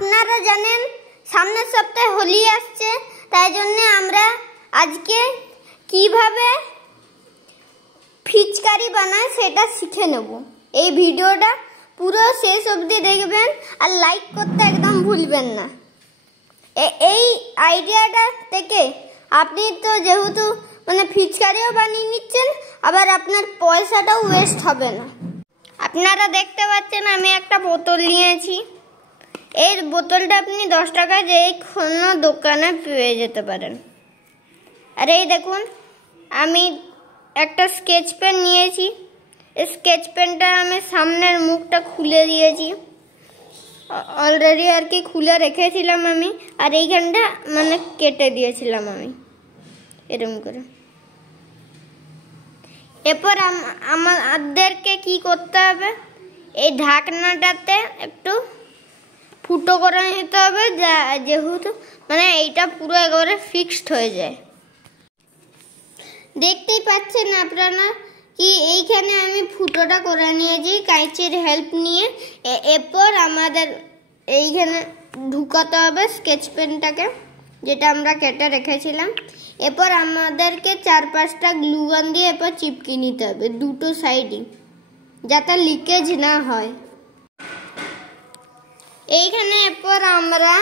আপনারা জানেন সামনের সপ্তাহে হোলি আসছে, তাই জন্য আমরা আজকে কিভাবে ফিচকারি বানায় সেটা শিখে নেব। এই ভিডিওটা পুরো শেষ অবধি দেখবেন আর লাইক করতে একদম ভুলবেন না। এই আইডিয়াটা থেকে আপনি তো যেহেতু ফিচকারিও বানিয়ে নিচ্ছেন, আবার আপনার পয়সাটাও ওয়েস্ট হবে না। আপনারা দেখতে পাচ্ছেন আমি একটা বোতল নিয়েছি। এই বোতলটা আপনি 10 টাকায় যে কোনো দোকানে পেয়ে যেতে পারেন। আর এই দেখুন আমি একটা স্কেচ পেন নিয়েছি। স্কেচ পেনটা আমি সামনের মুখটা খুলে দিয়েছি অলরেডি, আর কি খুলে রেখেছিলাম আমি। আর এইখানটা কেটে দিয়েছিলাম আমি এরকম করে। এরপর আমাদেরকে কি করতে হবে, এই ঢাকনাটাতে একটু ফুটো করে নিতে হবে, যেহেতু এইটা পুরো একেবারে ফিক্সড হয়ে যায়। দেখতেই পাচ্ছেন আপনারা কি এইখানে আমি ফুটোটা করে নিয়েছি কাঁচির হেল্প নিয়ে। এরপর আমাদের এইখানে ঢুকাতে হবে স্কেচ পেনটাকে, যেটা আমরা কেটে রেখেছিলাম। এরপর আমাদেরকে 4-5টা গ্লু গান দিয়ে এরপর চিপকে নিতে হবে দুটো সাইডই, যাতে লিকেজ না হয়। এইখানে এরপর আমরা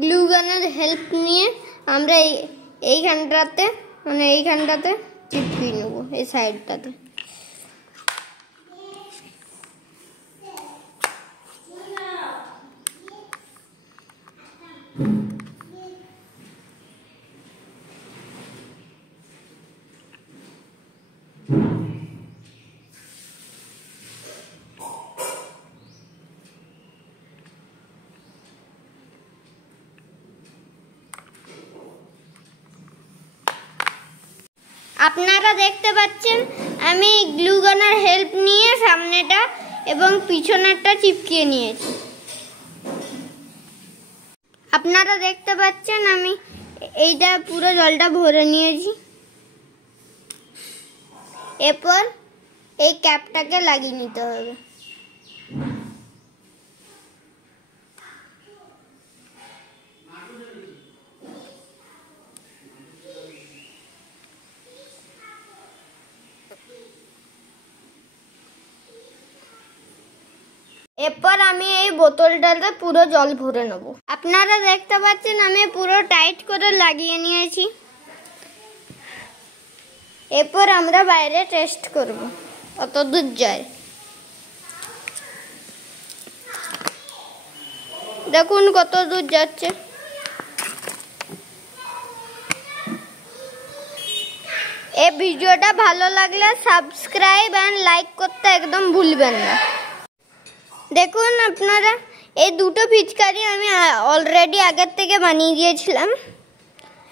গ্লু গানের হেল্প নিয়ে আমরা এইখানটাতে চিপকে নেব, এই সাইডটাতে। আপনারা দেখতে পাচ্ছেন আমি গ্লু গানের হেল্প নিয়ে সামনেটা এবং পিছনেরটা চিপকিয়ে নিয়েছি। আপনারা দেখতে পাচ্ছেন আমি এইটা পুরো জলটা ভরে নিয়েছি। এরপর এই ক্যাপটাকে লাগিয়ে নিতে হবে। এরপর আমি এই বোতলটাতে পুরো জল ভরে নেব। আপনারা দেখতে পাচ্ছেন আমি পুরো টাইট করে লাগিয়ে নিয়েছি। এরপর আমরা বাইরে টেস্ট করব কত দূর যায়। দেখুন কত দূর যাচ্ছে। এই ভিডিওটা ভালো লাগলে সাবস্ক্রাইব এন্ড লাইক করতে একদম ভুলবেন না। দেখুন আপনারা এই দুটো ফিচকারি আমি অলরেডি আগের থেকে বানিয়ে দিয়েছিলাম।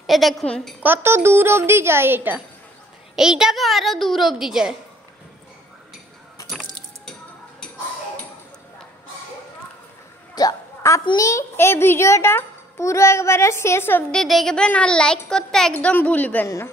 এ দেখুন কত দূর অবধি যায়, এইটা তো আরো দূর অবধি যায়। আপনি এই ভিডিওটা পুরো একবারে শেষ অবধি দেখবেন আর লাইক করতে একদম ভুলবেন না।